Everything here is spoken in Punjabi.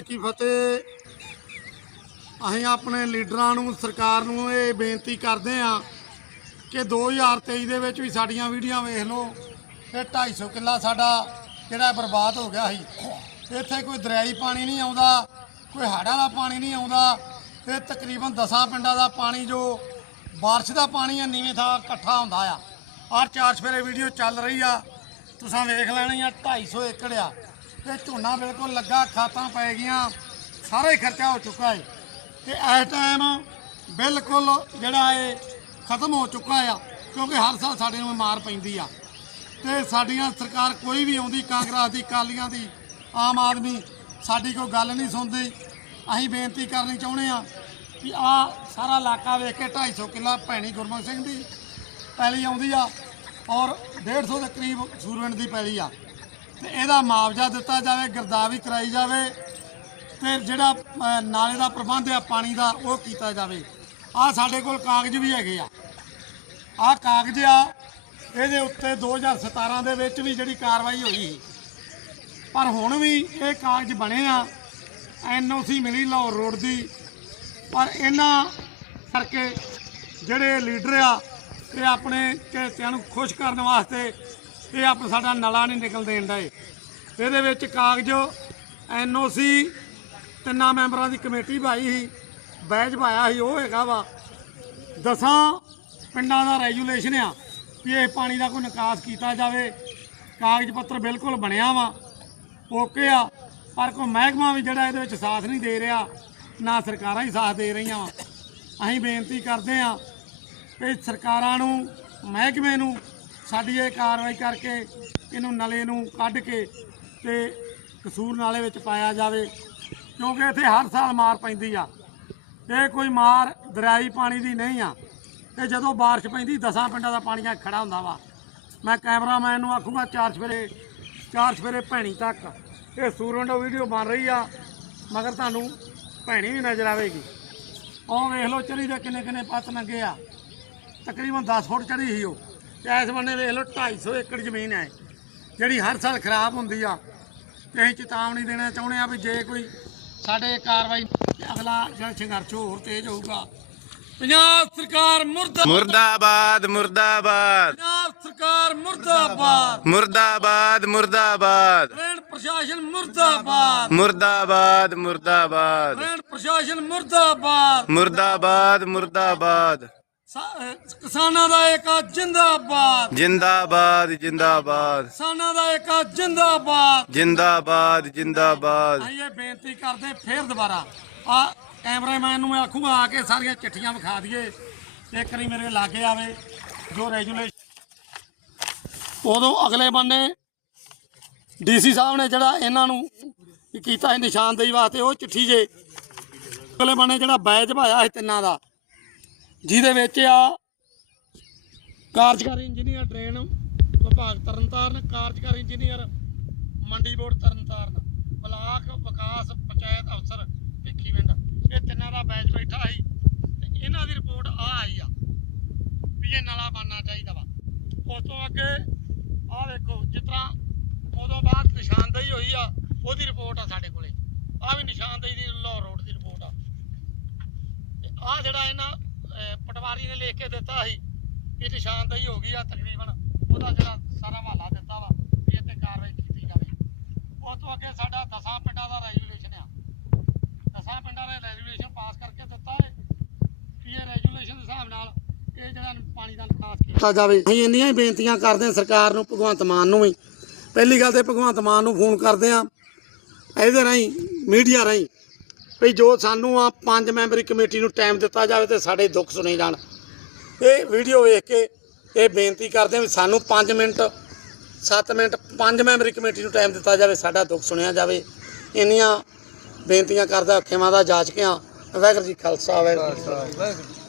ਕੀ ਫਤਿਹ। ਅਸੀਂ ਆਪਣੇ ਲੀਡਰਾਂ ਨੂੰ, ਸਰਕਾਰ ਨੂੰ ਇਹ ਬੇਨਤੀ ਕਰਦੇ ਆ ਕਿ 2023 ਦੇ ਵਿੱਚ ਵੀ ਸਾਡੀਆਂ ਵੀਡੀਓ ਵੇਖ ਲਓ। ਤੇ 250 ਕਿੱਲਾ ਸਾਡਾ ਜਿਹੜਾ ਬਰਬਾਦ ਹੋ ਗਿਆ ਸੀ। ਇੱਥੇ ਕੋਈ ਦਰਿਆਈ ਪਾਣੀ ਨਹੀਂ ਆਉਂਦਾ, ਕੋਈ ਹਾੜਾ ਦਾ ਪਾਣੀ ਨਹੀਂ ਆਉਂਦਾ। ਇਹ ਤਕਰੀਬਨ 10 ਪਿੰਡਾਂ ਦਾ ਪਾਣੀ ਜੋ ਬਾਰਿਸ਼ ਦਾ ਪਾਣੀ ਆ, ਨੀਵੇਂ ਥਾਂ ਇਕੱਠਾ ਹੁੰਦਾ ਆ। ਆਹ ਚਾਰ ਸਵੇਰੇ ਵੀਡੀਓ ਚੱਲ ਰਹੀ ਆ। ਤੁਸੀਂ ਵੇਖ ਲੈਣੀ ਆ 250 ਏਕੜ ਆ। ਤੇ ਝੋਨਾ ਬਿਲਕੁਲ ਲੱਗਾ, ਖਾਤਾਂ ਪੈ ਗਈਆਂ, ਸਾਰਾ ਹੀ ਖਰਚਾ ਹੋ ਚੁੱਕਾ ਹੈ। ਤੇ ਇਸ ਟਾਈਮ ਬਿਲਕੁਲ ਜਿਹੜਾ ਇਹ ਖਤਮ ਹੋ ਚੁੱਕਾ ਆ, ਕਿਉਂਕਿ ਹਰ ਸਾਲ ਸਾਡੇ ਨੂੰ ਮਾਰ ਪੈਂਦੀ ਆ। ਤੇ ਸਾਡੀਆਂ ਸਰਕਾਰ ਕੋਈ ਵੀ ਆਉਂਦੀ, ਕਾਂਗਰਸ ਦੀ ਕਾਲੀਆਂ ਦੀ, ਆਮ ਆਦਮੀ, ਸਾਡੀ ਕੋਈ ਗੱਲ ਨਹੀਂ ਸੁਣਦੀ। ਅਸੀਂ ਬੇਨਤੀ ਕਰਨੀ ਚਾਹੁੰਦੇ ਆ ਕਿ ਆ ਸਾਰਾ ਇਲਾਕਾ ਵੇਖ ਕੇ 250 ਕਿੱਲਾ ਭੈਣੀ ਗੁਰਮੁਖ ਸਿੰਘ ਦੀ ਪੈਲੀ ਆਉਂਦੀ ਆ ਔਰ 150 ਦੇ ਕਰੀਬ ਸੂਰਵਿੰਡ ਦੀ ਪੈਲੀ ਆ। ਤੇ ਇਹਦਾ ਮੁਆਵਜ਼ਾ ਦਿੱਤਾ ਜਾਵੇ ਗਿਰਦਾਵਰੀ ਕਰਾਈ ਜਾਵੇ ਤੇ ਜਿਹੜਾ ਅਹ, ਨਾਲੇ ਦਾ ਪ੍ਰਬੰਧ ਆ ਪਾਣੀ ਦਾ ਉਹ ਕੀਤਾ ਜਾਵੇ। ਆ ਸਾਡੇ ਕੋਲ ਕਾਗਜ਼ ਵੀ ਹੈਗੇ ਆ। ਆ ਕਾਗਜ਼ ਆ ਇਹਦੇ ਉੱਤੇ 2017 ਦੇ ਵਿੱਚ ਵੀ ਜਿਹੜੀ ਕਾਰਵਾਈ ਹੋਈ ਸੀ। ਪਰ ਹੁਣ ਵੀ ਇਹ ਕਾਗਜ਼ ਬਣੇ ਆ ਐਨਓਸੀ ਮਿਲੀ ਲਾਹੌਰ ਰੋਡ ਦੀ। ਪਰ ਇਹਨਾਂ ਕਰਕੇ ਜਿਹੜੇ ਲੀਡਰ ਆ ਇਹ ਆਪਣੇ ਚੇਤਿਆਂ ਨੂੰ ਖੁਸ਼ ਕਰਨ ਵਾਸਤੇ ਇਹ ਆਪ ਸਾਡਾ ਨਲਾ ਨਹੀਂ ਨਿਕਲ ਦੇਣ ਦਾ ਇਹਦੇ ਵਿੱਚ ਕਾਗਜ਼ ਐਨਓਸੀ ਤਿੰਨਾਂ ਮੈਂਬਰਾਂ ਦੀ ਕਮੇਟੀ ਭਾਈ ਸੀ ਬੈਜ ਭਾਇਆ ਸੀ, ਉਹ ਹੈਗਾ ਵਾ। ਦਸਾਂ ਪਿੰਡਾਂ ਦਾ ਰੈਜੂਲੇਸ਼ਨ ਆ ਵੀ ਇਹ ਪਾਣੀ ਦਾ ਕੋਈ ਨਿਕਾਸ ਕੀਤਾ ਜਾਵੇ। ਕਾਗਜ਼ ਪੱਤਰ ਬਿਲਕੁਲ ਬਣਿਆ ਵਾ, ਓਕੇ ਆ, ਪਰ ਕੋਈ ਮਹਿਕਮਾ ਵੀ ਜਿਹੜਾ ਇਹਦੇ ਵਿੱਚ ਸਾਥ ਨਹੀਂ ਦੇ ਰਿਹਾ, ਨਾ ਸਰਕਾਰਾਂ ਹੀ ਸਾਥ ਦੇ ਰਹੀਆਂ ਵਾ। ਅਸੀਂ ਬੇਨਤੀ ਕਰਦੇ ਆ ਕਿ ਸਰਕਾਰਾਂ ਨੂੰ, ਮਹਿਕਮੇ ਨੂੰ ਸਾਡੀ ਇਹ ਕਾਰਵਾਈ ਕਰਕੇ ਇਹਨੂੰ ਨਲੇ ਨੂੰ ਕੱਢ ਕੇ ਤੇ ਕਸੂਰ ਨਾਲੇ ਵਿੱਚ ਪਾਇਆ ਜਾਵੇ, ਕਿਉਂਕਿ ਇੱਥੇ ਹਰ ਸਾਲ ਮਾਰ ਪੈਂਦੀ ਆ। ਇਹ ਕੋਈ ਮਾਰ ਦਰਿਆਈ ਪਾਣੀ ਦੀ ਨਹੀਂ ਆ। ਤੇ ਜਦੋਂ ਬਾਰਿਸ਼ ਪੈਂਦੀ, ਦਸਾਂ ਪਿੰਡਾਂ ਦਾ ਪਾਣੀ ਆ, ਖੜਾ ਹੁੰਦਾ ਵਾ। ਮੈਂ ਕੈਮਰਾਮੈਨ ਨੂੰ ਆਖੂਗਾ, ਚਾਰ ਸਵੇਰੇ ਚਾਰ ਸਵੇਰੇ ਭੈਣੀ ਤੱਕ। ਇਹ ਸੂਰੰਡੋ ਵੀਡੀਓ ਬਣ ਰਹੀ ਆ, ਮਗਰ ਤੁਹਾਨੂੰ ਭੈਣੀ ਵੀ ਨਜ਼ਰ ਆਵੇਗੀ। ਉਹ ਵੇਖ ਲਓ ਚਰੀ ਦੇ ਕਿੰਨੇ ਕਿੰਨੇ ਪੱਤ ਲੰਗੇ ਆ। ਤਕਰੀਬਨ 10 ਫੁੱਟ ਚੜੀ ਸੀ ਉਹ। ਤੇ ਇਸ ਬੰਨੇ ਵੇਖ ਲਓ 250 ਏਕੜ ਜ਼ਮੀਨ ਹੈ। ਜਿਹੜੀ ਹਰ ਸਾਲ ਖਰਾਬ ਹੁੰਦੀ ਆ। ਤੇ ਅਸੀਂ ਚੇਤਾਵਨੀ ਦੇਣਾ ਚਾਹੁੰਦੇ ਆ ਵੀ ਜੇ ਕੋਈ ਸਾਡੇ ਕਾਰਵਾਈ ਅਗਲਾ ਜਿਹੜਾ ਸੰਘਰਸ਼ ਹੋਰ ਤੇਜ਼ ਹੋਊਗਾ। ਪੰਜਾਬ ਸਰਕਾਰ ਮੁਰਦਾ ਮੁਰਦਾਬਾਦ ਮੁਰਦਾਬਾਦ। ਪੰਜਾਬ ਸਰਕਾਰ ਮੁਰਦਾਬਾਦ। ਮੁਰਦਾਬਾਦ ਮੁਰਦਾਬਾਦ। ਰੈਣ ਪ੍ਰਸ਼ਾਸਨ ਮੁਰਦਾਬਾਦ। ਮੁਰਦਾਬਾਦ ਮੁਰਦਾਬਾਦ। ਰੈਣ ਪ੍ਰਸ਼ਾਸਨ ਮੁਰਦਾਬਾਦ। ਮੁਰਦਾਬਾਦ ਮੁਰਦਾਬਾਦ। ਕਿਸਾਨਾਂ ਦਾ ਏਕਾ ਜਿੰਦਾਬਾਦ। ਜਿੰਦਾਬਾਦ ਜਿੰਦਾਬਾਦ। ਕਿਸਾਨਾਂ ਦਾ ਏਕਾ ਜਿੰਦਾਬਾਦ। ਜਿੰਦਾਬਾਦ ਜਿੰਦਾਬਾਦ। ਅਸੀਂ ਇਹ ਬੇਨਤੀ ਕਰਦੇ ਫੇਰ ਦੁਬਾਰਾ। ਆ ਕੈਮਰਾਮੈਨ ਨੂੰ ਮੈਂ ਆਖੂਗਾ ਆ ਕੇ ਸਾਰੀਆਂ ਚਿੱਠੀਆਂ ਵਿਖਾ ਦਈਏ। ਇੱਕ ਵਾਰੀ ਮੇਰੇ ਲਾਗੇ ਆਵੇ ਜੋ ਰੈਗੂਲੇਸ਼ਨ ਉਦੋਂ ਅਗਲੇ ਬੰਨੇ ਡੀਸੀ ਸਾਹਿਬ ਨੇ ਜਿਹੜਾ ਇਹਨਾਂ ਨੂੰ ਕੀਤਾ ਹੈ ਨਿਸ਼ਾਨਦੇਹੀ ਵਾਸਤੇ ਉਹ ਚਿੱਠੀ ਜੇ। ਅਗਲੇ ਬੰਨੇ ਜਿਹੜਾ ਬੈਜ ਭਾਇਆ ਸੀ ਤਿੰਨਾਂ ਦਾ ਜਿਹਦੇ ਵਿੱਚ ਆ ਕਾਰਜਕਾਰੀ ਇੰਜੀਨੀਅਰ ਡਰੇਨ ਵਿਭਾਗ ਤਰਨਤਾਰਨ, ਕਾਰਜਕਾਰੀ engineer Mandi board Tarn Taran, block ਵਿਕਾਸ ਪੰਚਾਇਤ ਅਫਸਰ ਭਿੱਖੀਵਿੰਡ ਇਹ ਤਿੰਨਾਂ ਦਾ ਬੈਚ ਬੈਠਾ ਸੀ ਤੇ ਇਹਨਾਂ ਦੀ ਰਿਪੋਰਟ ਆ ਆਈ ਆ ਵੀ ਇਹ ਨਾਲਾ ਬਣਨਾ ਚਾਹੀਦਾ ਵਾ। ਉਸ ਤੋਂ ਅੱਗੇ ਆਹ ਵੇਖੋ, ਜਿਸ ਤਰ੍ਹਾਂ ਉਦੋਂ ਬਾਅਦ ਨਿਸ਼ਾਨਦੇਹੀ ਹੋਈ ਆ, ਉਹਦੀ ਰਿਪੋਰਟ ਆ ਸਾਡੇ ਕੋਲੇ। ਆ ਵੀ ਨਿਸ਼ਾਨਦੇਹੀ ਦੀ ਲਾਹੌਰ ਰੋਡ ਦੀ ਰਿਪੋਰਟ ਆ। ਤੇ ਆ ਜਿਹੜਾ ਇਹਨਾਂ ਪਟਵਾਰੀ ਨੇ ਲਿਖ ਕੇ ਦਿੱਤਾ ਸੀ ਇਹ ਨਿਸ਼ਾਨਦੇਹੀ ਹੋ ਗਈ ਆ ਤਕਰੀਬਨ। ਉਹਦਾ ਜਿਹੜਾ ਸਾਰਾ ਹਵਾਲਾ ਦਿੱਤਾ ਵਾ ਵੀ ਇਹ ਤੇ ਕਾਰਵਾਈ ਕੀਤੀ ਜਾਵੇ। ਉਸ ਤੋਂ ਅੱਗੇ ਸਾਡਾ ਦਸਾਂ ਪਿੰਡਾਂ ਦਾ ਰੈਜੂਲੇਸ਼ਨ ਆ। ਦਸਾਂ ਪਿੰਡਾਂ ਦਾ ਰੈਜੂਲੇਸ਼ਨ ਪਾਸ ਕਰਕੇ ਦਿੱਤਾ ਹੈ ਕਿ ਇਹ ਰੈਜੂਲੇਸ਼ਨ ਦੇ ਹਿਸਾਬ ਨਾਲ ਇਹ ਜਿਹੜਾ ਪਾਣੀ ਦਾ ਨਿਕਾਸ ਕੀਤਾ ਜਾਵੇ। ਅਸੀਂ ਇੰਨੀਆਂ ਹੀ ਬੇਨਤੀਆਂ ਕਰਦੇ ਹਾਂ, ਸਰਕਾਰ ਨੂੰ, ਭਗਵੰਤ ਮਾਨ ਨੂੰ ਵੀ। ਪਹਿਲੀ ਗੱਲ ਤੇ ਭਗਵੰਤ ਮਾਨ ਨੂੰ ਫੋਨ ਕਰਦੇ ਆ ਇਹਦੇ ਰਾਹੀਂ, ਮੀਡੀਆ ਰਾਹੀਂ ਵੀ ਜੋ ਸਾਨੂੰ ਆ ਪੰਜ ਮੈਂਬਰੀ ਕਮੇਟੀ ਨੂੰ ਟਾਈਮ ਦਿੱਤਾ ਜਾਵੇ ਤੇ ਸਾਡੇ ਦੁੱਖ ਸੁਣੇ ਜਾਣ। ਇਹ ਵੀਡੀਓ ਵੇਖ ਕੇ ਇਹ ਬੇਨਤੀ ਕਰਦੇ ਹਾਂ ਵੀ ਸਾਨੂੰ 5 ਮਿੰਟ 7 ਮਿੰਟ ਪੰਜ ਮੈਂਬਰੀ ਕਮੇਟੀ ਨੂੰ ਟਾਈਮ ਦਿੱਤਾ ਜਾਵੇ, ਸਾਡਾ ਦੁੱਖ ਸੁਣਿਆ ਜਾਵੇ। ਇੰਨੀਆਂ ਬੇਨਤੀਆਂ ਕਰਦਾ ਖਿਮਾ ਦਾ ਜਾਚ ਕੇ ਆ। ਵਾਹਿਗੁਰੂ ਜੀ ਖਾਲਸਾ, ਵਾਹਿਗੁਰੂ ਜੀ